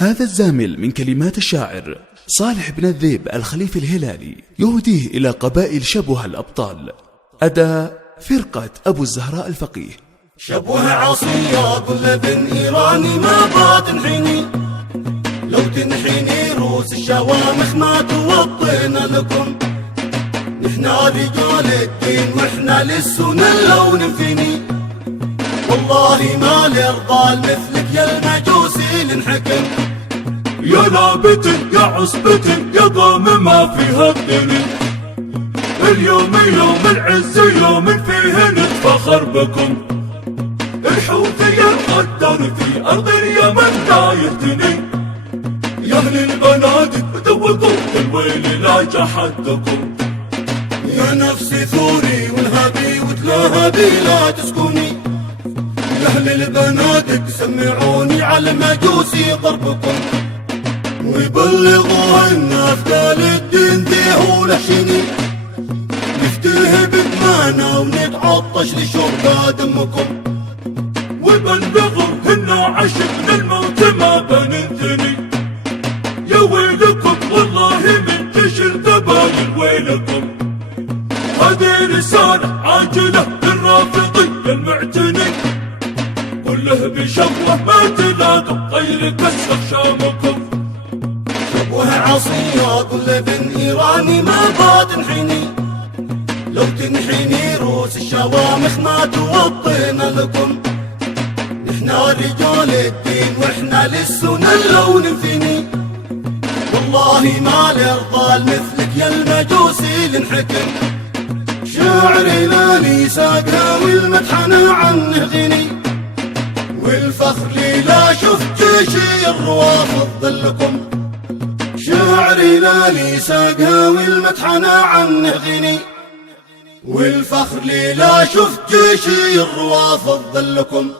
هذا الزامل من كلمات الشاعر صالح بن الذيب الخليفي الهلالي يهديه إلى قبائل شبوه الأبطال. أداء فرقة أبو الزهراء الفقيه. شبوه عصية كل بن إيراني ما بتنحني، لو تنحني روس الشوامخ ما توطينا لكم. نحنا رجال الدين واحنا للسنة لو ننفني، والله ما لرضال مثلك يا المجوسي لنحكم. يا لابت يا عصبة يا قوم ما فيها الدنيا، اليوم يوم العز يوم فيه نتفخر بكم. الحوثي القدر في أرض اليمن لا يهتني، يا أهل البنادق ذوقوا الويل لا جحدكم. يا نفسي ثوري وانهبي وتلهبي لا تسكني، يا أهل البنادق سمعوني على مجوسي ضربكم. ويبلغوهن أفدال الدين ذيه ولحشني، نفتيه بدمانا ونتعطش لشرب دمكم. وبلغوهن عشقنا الموت ما بننثني، يا ويلكم والله من تشر ذبايل ويلكم. هذه رسالة عاجلة للرافضي المعتني، كله بشوه ما تلاقوا غير كسر شامكم. شبوه عصية كل بن إيراني ما بتنحني، لو تنحني روس الشوامخ ما توطينا لكم. نحنا رجال الدين واحنا للسنة لو ننفني، والله ما لرضال مثلك يا المجوسي لنحكم. شاعري لاني ساقها والمدحنة عنه غني، والفخر لي لا شفت جيشي الروافض ظلكم. شاعري لاني ساقها والمدحنة عنه غني، والفخر لي لا شفت جيشي الروافض ظلكم.